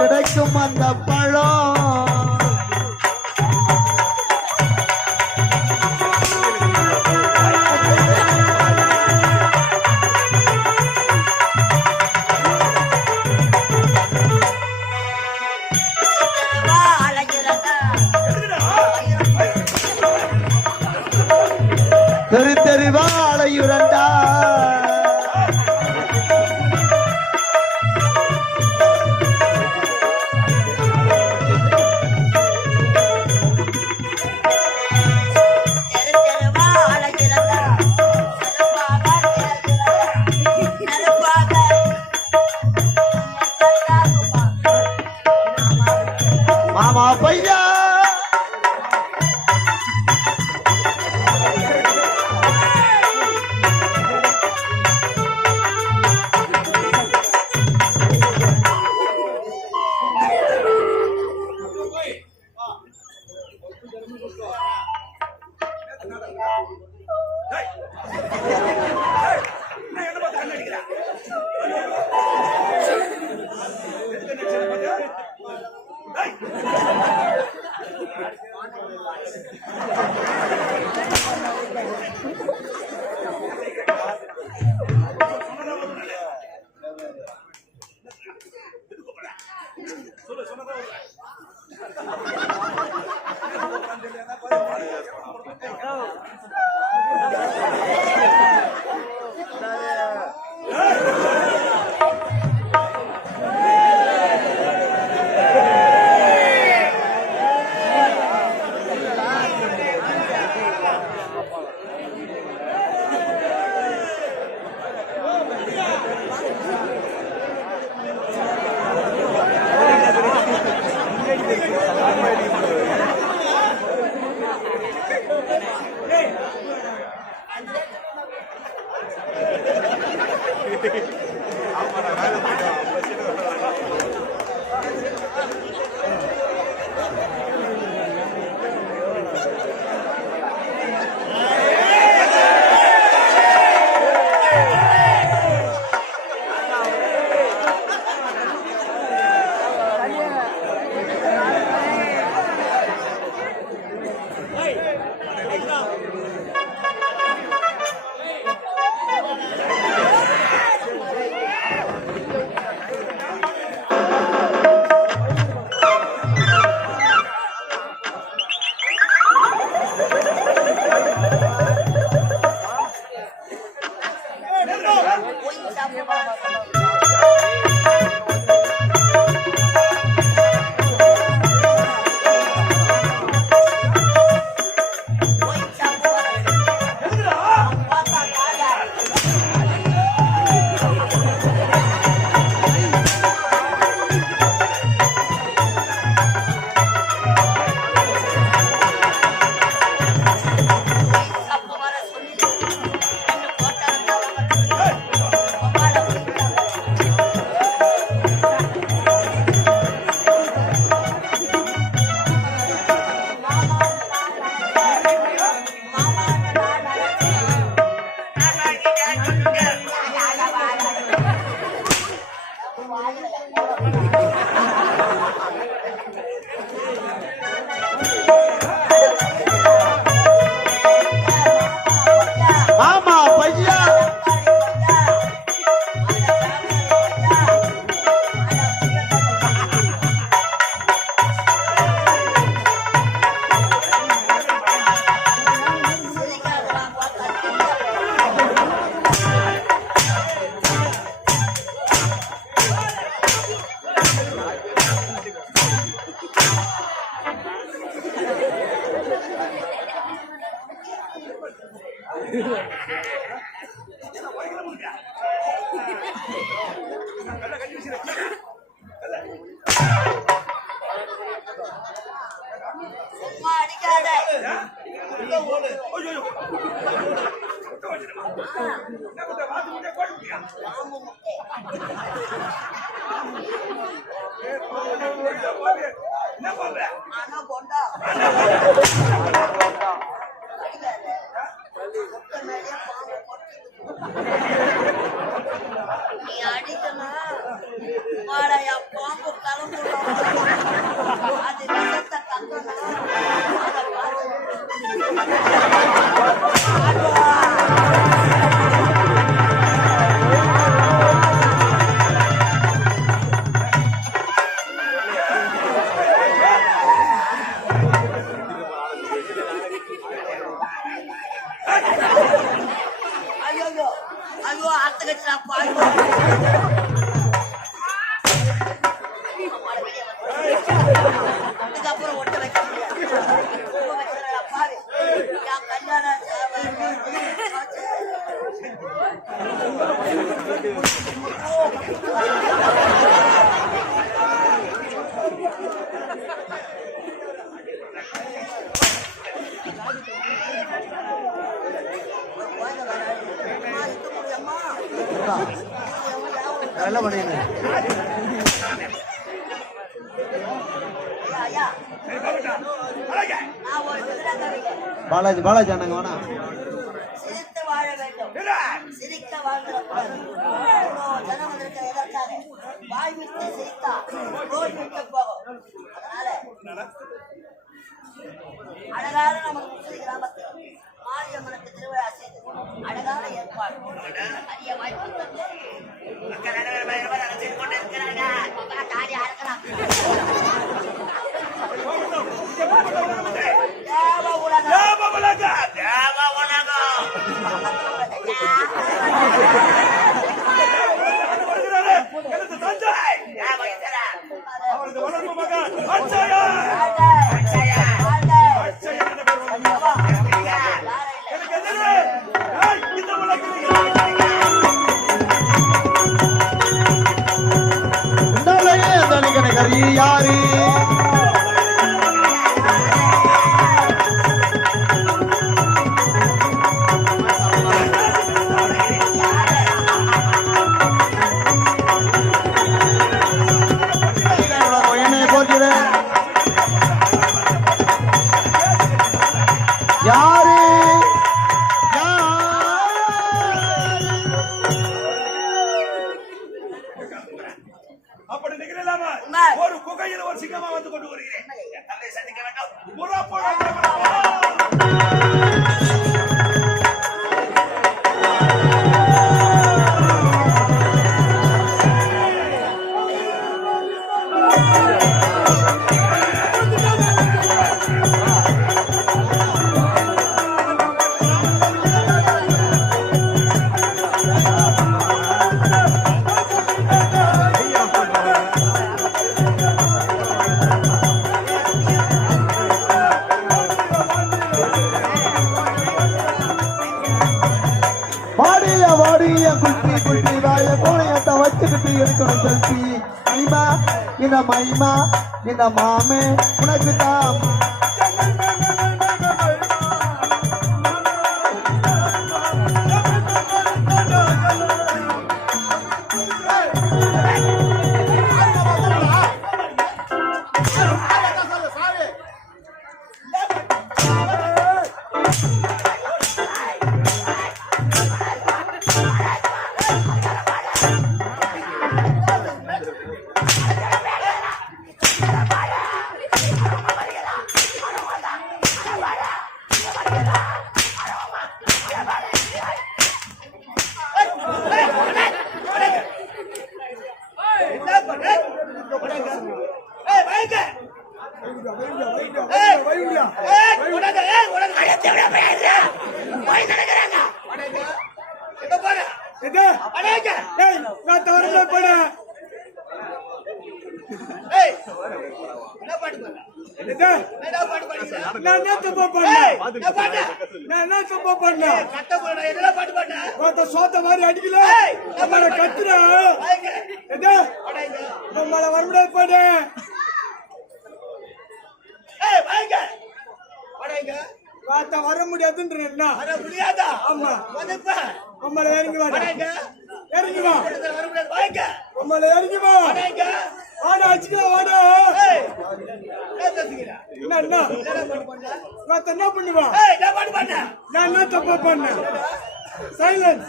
கிடைக்கும் அந்த பழம் தெரி தெரிவா அலையுரண்டா மாமா பையா மாமா பையா நீ அடிக்கனா வாழையா பாம்பு கிளம்பு அது விஷத்தை கக்கணும் அதை ஐயோ அத்தை கட்சி பாய்வா அதுக்கப்புறம் ஒட்ட வைக்க பாரு என் கல்யாணம் நல்லா பண்ணிடுங்க பாலாஜி பாலாஜி அண்ணங்க வேணா சிரித்து வாழ வேண்டும் சிரிக்க வாழ்ந்துடக்கூடாது ஜனம் வந்திருக்கிற எதற்காக வாய் விட்டு சிரித்தா நோய் விட்டு போகும் அதனால அழகான நமது முஸ்லி கிராமத்தில் மாரியம்மனுக்கு திருவிழா செய்து அழகான ஏற்பாடு அரிய வாய்ப்பு தந்து இல்லாம உண்மை. ஒரு குகையில் ஒரு சிங்கமா வந்து கொண்டு வருகிறேன். என் தந்தை சந்திக்க வேண்டும். புறப்பட வாடிய வாடிய குட்டி குட்டி வாய கோணையத்தை வச்சுக்கிட்டு இருக்கணும் செல்ஃபி மைமா இந்த மாமே உனக்கு தான் சோத்த மாதிரி அடிக்கல கத்துற நம்மள வரமுடியாது பாடு வர முடியாதுன்ற ஆமா நம்மள இறங்கி வா இறங்கி வா நம்மள இறங்கி வா வாடா அடிச்சுக்கலாம் வாடா என்ன பண்ணுவா நான் என்ன தப்பா பண்ண சைலன்ஸ்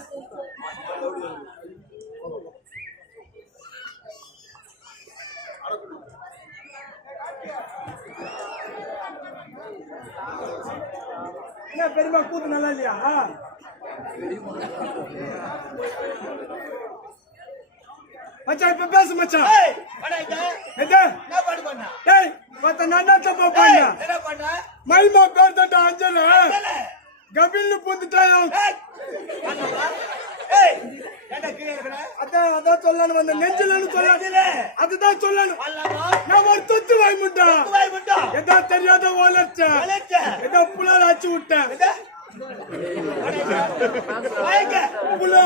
என்ன பெருமா கூத்து நல்லா இல்லையா மச்சான் இப்ப பேசு மச்சான் மைமா பேர் தட்ட அஞ்சல கபில் புந்துட்டாயும் அதான் சொல்லணும் வந்த நெஞ்சிலன்னு சொல்ல அதுதான் சொல்லணும் நான் ஒரு தொத்து வாய் முட்டா எதா தெரியாத வளர்ச்ச ஏதோ புலால் ஆச்சு விட்டேன் புலா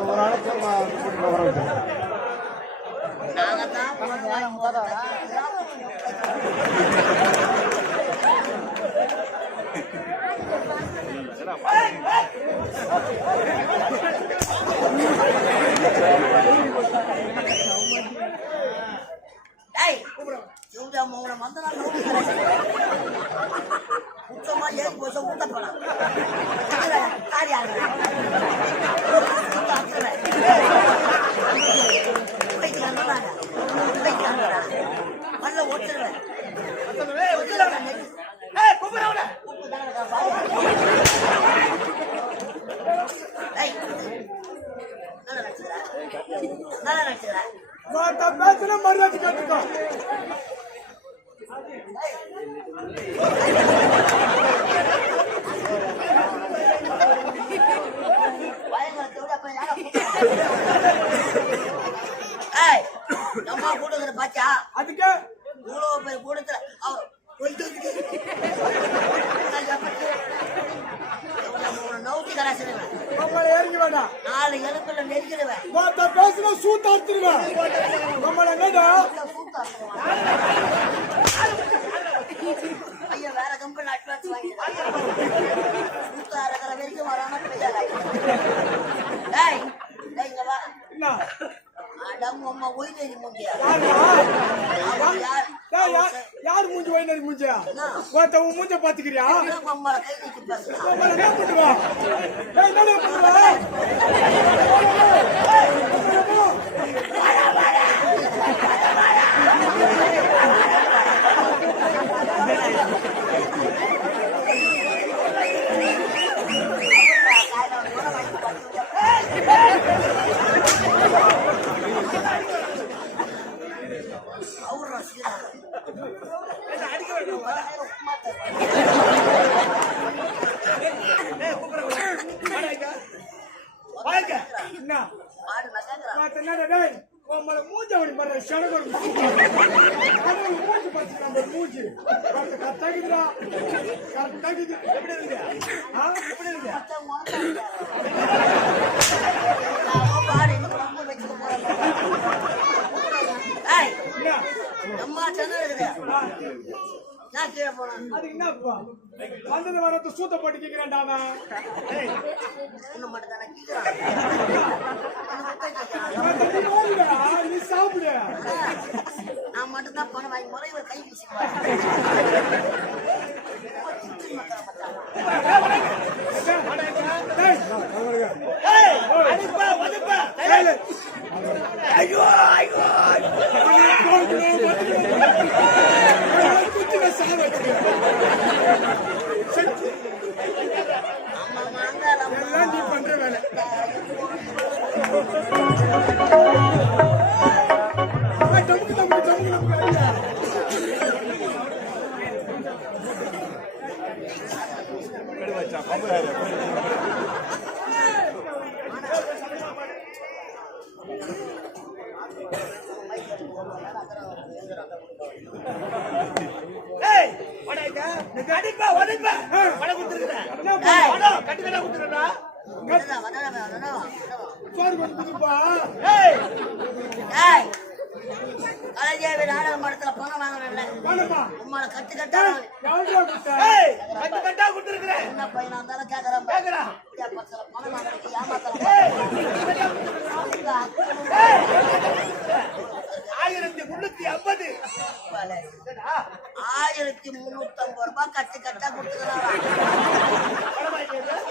ஒரு ஆளை கூட்டிட்டு வர வச்சு நல்லா நடிச்சுக்கிறேன். மாத்தா பேசுனா மரியாதை கேட்டுக்கோ. பயங்கரத்தை விட அப்புறம் யாரா ஏய், நம்ம கூட்டத்துல பாச்சா அதுக்கு இவ்வளவு பேர் கூட்டத்துல நவுத்தி கராசிடுவேன். நம்மளை இறங்கி வேண்டாம். 4 எலும்புல நெருக்கிடுவேன். மாத்தா பேசுனா சூத்த அறுத்துருவேன். நம்மள என்னடா ஐயா வேற கம்பெனி அட்வான்ஸ் வாங்கிடுவேன். சூத்தா இருக்கிற வரைக்கும் வராம பெய்யாத. டேய் டேய் இங்க வா. என்ன அடம் அம்மா ஒயிட்டேஜ் மூஞ்சியா. யார் மூஞ்சி வைனர் மூஞ்சியா? மாத்தா உன் மூஞ்ச பாத்துக்கிறியா? அம்மால கை நீட்டி பேசுறா. நம்மள என்ன பண்ணுவா? ஏய் என்ன பண்ணுவா? அவரு என்ன மாடு நக்காங்கிறான். மாத்தா என்னடா டேய் நம்மள மூஞ்ச வடி பாரு ஷடகர் மூஞ்சி பாத்துறான் மூஞ்சி கத்தாகிதுடா கத்தாகிது எப்படி இருக்கு? எப்படி இருக்கு? அம்மா சென்னை இருக்குது. நான் கீழே போனேன். அதுக்கு என்னப்பா வந்தது வரது சூத்த போட்டு கேட்கிறான்டா அவன். இன்னும் மட்டும் தானே கேட்கிறான். நீ சாப்பிடு. நான் மட்டும் தான் பணம் வாங்கி முறை ஒரு கை வீசிக்குவாங்க. ஐயோ ஐயோ எல்லாம் நீ பண்ற வேலை. டமுக்கு டமுக்கு டமுக்கு டமுக்கு சோறு கொடுத்துப்பா. கலைஞர் நாடக மடத்துல பணம் வாங்கினேன்ல. பணமா உம்மால கட்டு கட்டா எவ்வளோ கொடுத்த? கட்டு கட்டா கொடுத்துருக்கிறேன். என்ன பையனா இருந்தாலும் கேக்குறான். கேக்குறான். இப்படியா பசங்க பணம் வாங்கினதுக்கு ஏமாத்தலாம். 1350. 1350 ரூபாய் கட்டு கட்டா கொடுத்துக்கிறான்.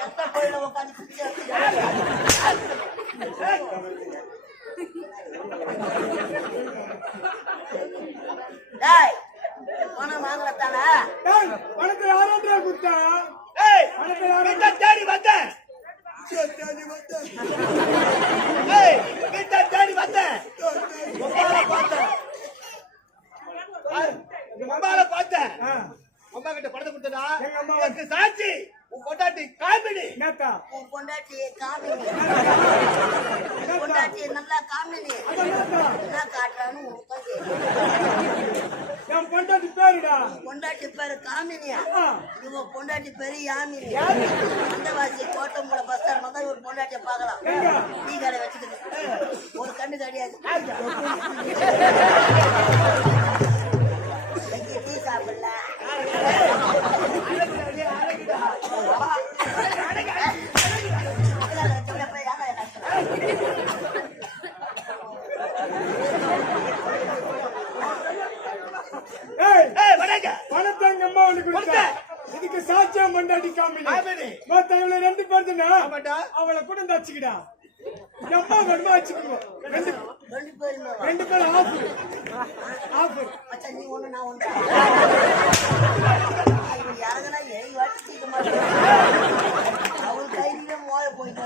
எந்த கோயில உட்காந்து பிச்சை டேய் பணம் வாங்கலத்தானே? டேய் பணத்தை யாரா கொடுத்தா? ஏய் பணத்தை யாரா வீட்டை தேடி வந்தேன். ஏய் வீட்டை தேடி வந்தேன். உம்மால பார்த்தேன். உம்மால பார்த்தேன். அம்மா கிட்ட பணத்தை கொடுத்தடா. எங்க அம்மா எனக்கு சாட்சி உன் கொண்டாட்டி காமினி. என்னத்தா? உன் பொண்டாட்டி காமினி. பொண்டாட்டி நல்லா காமினி. என்ன காட்டுறான்னு உனக்கு தெரியும். என் பொண்டாட்டி பேருடா. பொண்டாட்டி பேரு காமினியா? இவங்க பொண்டாட்டி பேரு யாமினி. அந்த வாசி கோட்டம்புல பஸ் ஸ்டாண்ட் வந்தா இவர் பொண்டாட்டிய பாக்கலாம். டீ கடை வச்சுக்கிட்டு ஒரு கண்ணு கிடையாது. டீ சாப்பிடல. பணத்தை எங்க அம்மா கொடுத்தா. இதுக்கு சாட்சியம் பொண்டாட்டி காமினி. மொத்தம் இவள 2 பேர் தானே. அவளை கூட தச்சுக்கிடா. அம்மா வேணுமா வச்சுக்கோ. 2 பேர் ஆஃபர். மச்சான் நீ ஒண்ணு நான் ஒண்ணு. யாருங்கன்னா ஏழு வாட்டி தீக்க மாட்டேன். அவள் கையில மோய போயிட்டு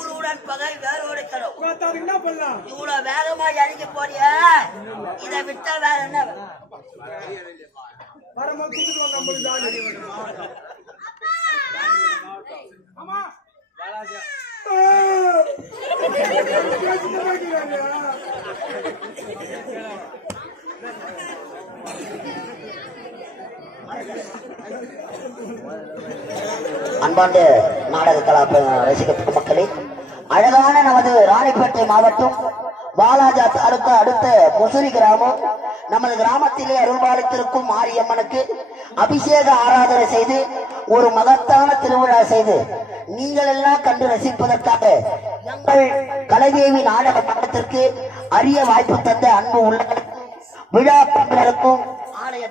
ஊருடன் பகை வேரோடு தரும். அதுக்கு என்ன பண்ணலாம்? இவ்வளவு வேகமா இறங்கி போறிய, இதை விட்டா வேற என்ன? வரமா கூட்டிட்டு வாங்க நம்மளுக்கு தானே. ஆமா அன்பாண்டு நாடக கலா ரசிகத்துக்கு மக்களே, அழகான நமது ராணிப்பேட்டை மாவட்டம் வாலாஜா தாலுக்கா அடுத்த முசிறி கிராமம் நமது கிராமத்திலே அருள்பாலித்திருக்கும் மாரியம்மனுக்கு அபிஷேக ஆராதனை செய்து ஒரு மகத்தான திருவிழா செய்து நீங்கள் எல்லாம் கண்டு ரசிப்பதற்காக எங்கள் கலைதேவி நாடக மன்றத்திற்கு அரிய வாய்ப்பு தந்த அன்பு உள்ளங்களுக்கும் விழா பங்கருக்கும் ஆலய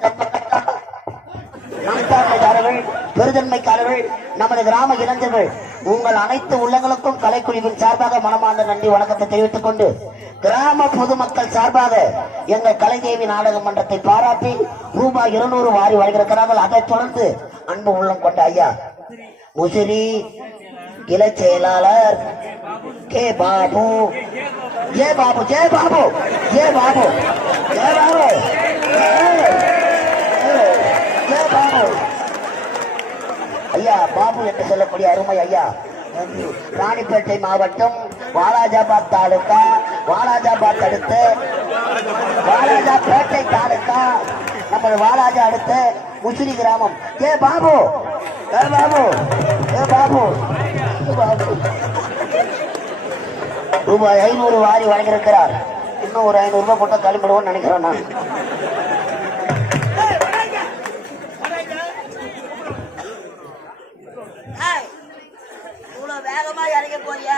தப்பக்கட்டாளர்கள், பெருதன்மைக்காரர்கள், நமது கிராம இளைஞர்கள் உங்கள் அனைத்து உள்ளங்களுக்கும் கலைக்குழுவின் சார்பாக மனமார்ந்த நன்றி வணக்கத்தை தெரிவித்துக் கொண்டு கிராம பொதுமக்கள் சார்பாக எங்கள் கலைதேவி நாடக மன்றத்தை பாராட்டி ரூபாய் 200 வாரி வழங்கியிருக்கிறார்கள். அதைத் தொடர்ந்து அன்பு உள்ளம் கொண்ட ஐயா முசிறி இளை செயலாளர் K Babu, J Babu, J Babu, J Babu, J Babu, J Babu ஐயா, பாபு என்று சொல்லக்கூடிய அருமை ஐயா ராணிப்பேட்டை மாவட்டம் வாலாஜாபாத் தாலுக்கா, வாலாஜாபாத் அடுத்து வாலாஜாபேட்டை தாலுக்கா, நமது வாலாஜா அடுத்து முசிறி கிராமம். ஏ பாபு, ஏ பாபு, ஏ பாபு, பாபு ரூபாய் 500 வாரி வழங்கியிருக்கிறார். இன்னும் ஒரு 500 ரூபாய் போட்டா கிளம்பிடுவோம்னு நினைக்கிறேன் நான். இவ்வளவு வேகமா இறங்கி போறிய,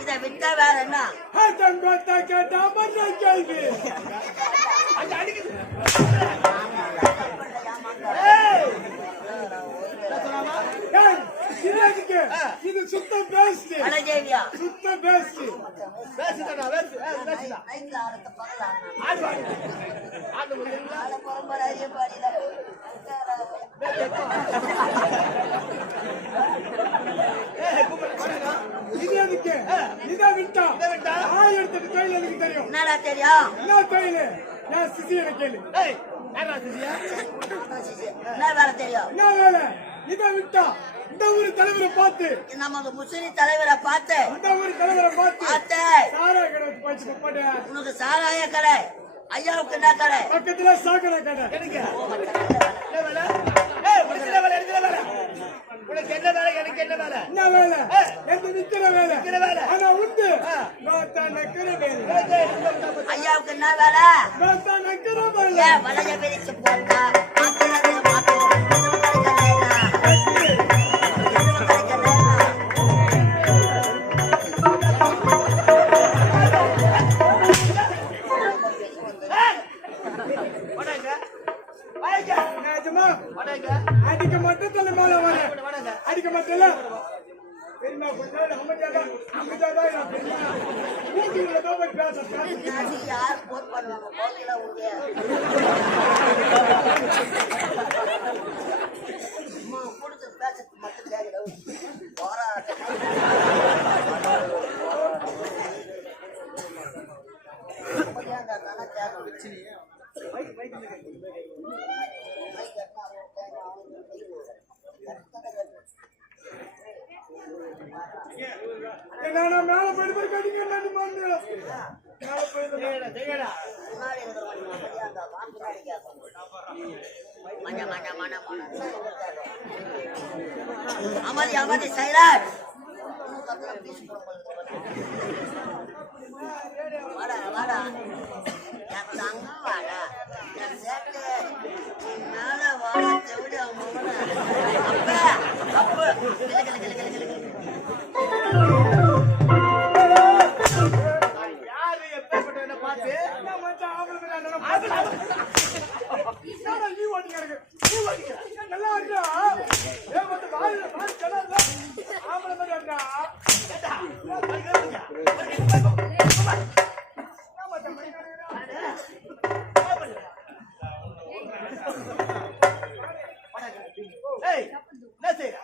இதை விட்டா வேற என்ன? கேள்வி இது சுத்த பேஸ்ட், சுத்த பேஸ்ட். இது எதுக்கு? இதை விட்டா 1008 தொழில் எனக்கு தெரியும். என்னடா தெரியும்? என்ன தொழில்? நான் சிசியனை கேளு. என்ன வேலை தெரியும்? என்ன வேலை? இதை விட்டா இந்த ஊரு தலைவரை பார்த்து, நமது முஸ்லிம் தலைவரை பார்த்து, இந்த ஊரு தலைவரை பார்த்து சாராய கடை வச்சு போட்டு, உனக்கு சாராய கடை, ஐயாவுக்கு என்ன கடை? பக்கத்துல சாக்கடை கடை. உனக்கு என்ன வேலை? எனக்கு என்ன வேலை? என்ன வேலை? எனக்கு நிக்கிற வேலை. ஆனா உண்டு நக்கிற வேலை. ஐயாவுக்கு என்ன வேலை? நக்கிற வேலை. வலைய பிரிச்சு போட்டா அடிக்க மட்டும் தலை மேல வர அடிக்க மட்டும் யார் போன் பண்ணுவாங்க? கொடுத்து பேசுறது மட்டும் கேட்கல. மேல போயிட்டு கடிங்க அமதி அமதி சைலண்ட். வாடா வாடா என் தங்கம், வாடா என் சேட்டு, மேல வாடா செவிடி அப்ப யாரு எப்ப என்ன பார்த்து நல்லா இருக்கா? என்ன செய்யற?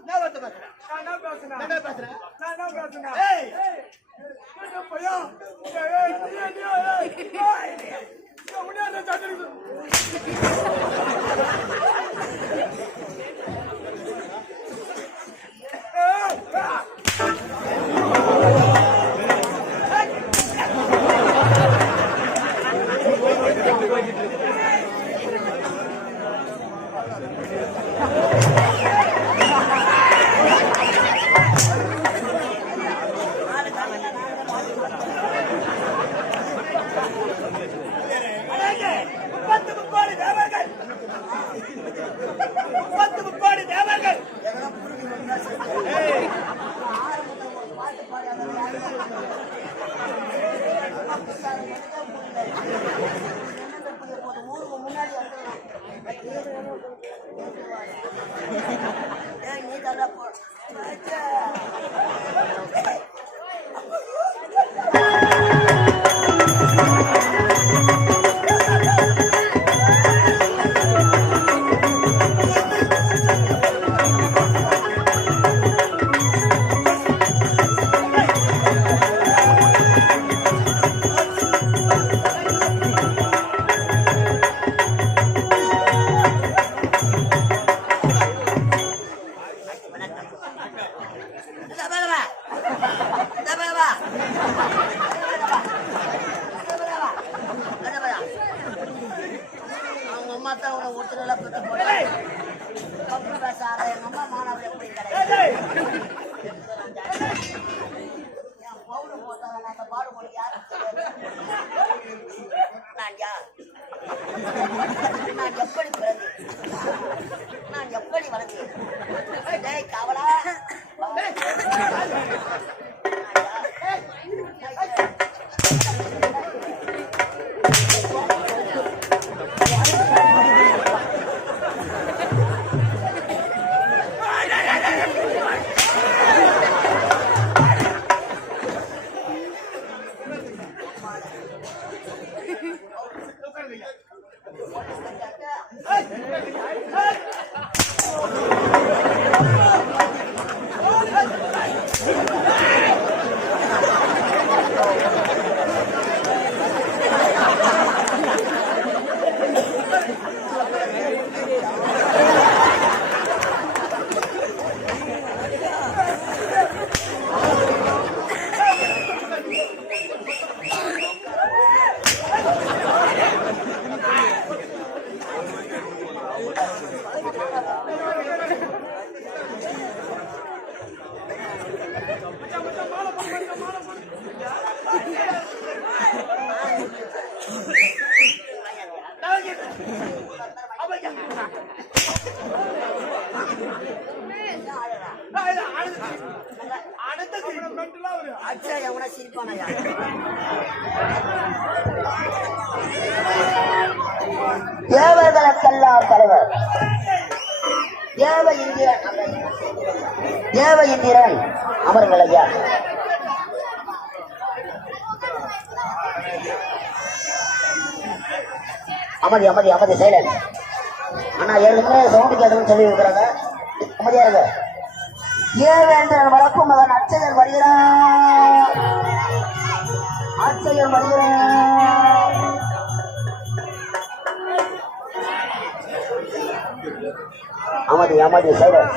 என்ன பேசுறேன்? பேசுறேன்? நான் என்ன பேசுறேன்? ஏய், என்ன பையா? ஏய், நீ உடனே தட்டிடு. அழகே, 30 முப்பது தேவர்கள் 30 முப்பது தேவர்கள். ஏய், ஊருக்கு முன்னாடி நீ தர போ அவங்க அம்மா தான் உன ஒருத்தர் பத்து போட்டு பேசாத எங்க அம்மா மாணவர் எப்படி ஏய், என் பவுடு போட்டாங்க அந்த பாடு போட்டு யாரும் நான் எப்படி பிறந்து நான் எப்படி வளர்ந்தேன் கவலா அச்சா எவனா சிரிப்பானையா தேவர்களுக்கெல்லாம் தலைவர் தேவ இந்திரன் அமர்கள் ஐயா. அமைதி அமைதி அமைதி சைலண்ட். ஆனா ஏற்கனவே சவுண்டு கேட்கணும்னு சொல்லி இருக்கிறாங்க. அமைதியா இருங்க. ஏவேந்திரன் வளர்க்கும் மகன் அச்சையர் வருகிறார். அச்சையர் வருகிறார். அமைதி அமைதி சைலண்ட்.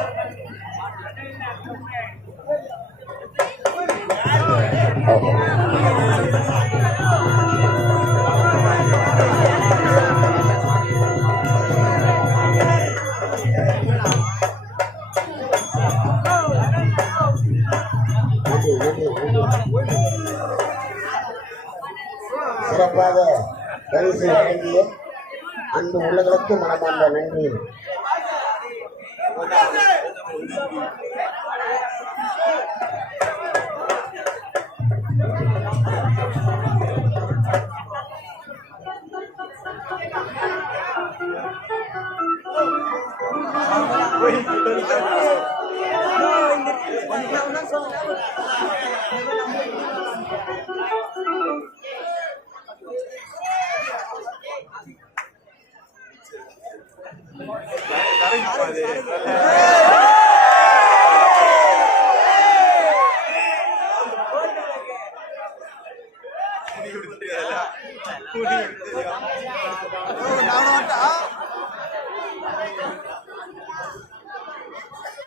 சிறப்பாக பரிசு வழங்கிய அன்பு உள்ளங்களுக்கு மனமார்ந்த நன்றி.